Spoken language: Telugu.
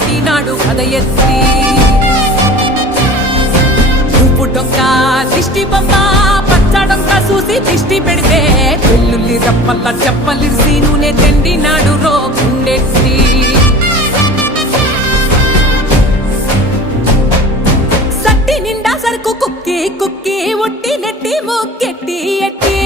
పట్టినాడు కథ ఎత్తి ఉప్పు డొక్క దిష్టి బొమ్మ పచ్చడొక్క చూసి దిష్టి పెడితే వెల్లుల్లి రప్పల్ల చెప్పలిసి నూనె తెండినాడు రోగుండెత్తి సట్టి నిండా సరుకు కుక్కి కుక్కి ఒట్టి నెట్టి మొక్కెట్టి ఎట్టి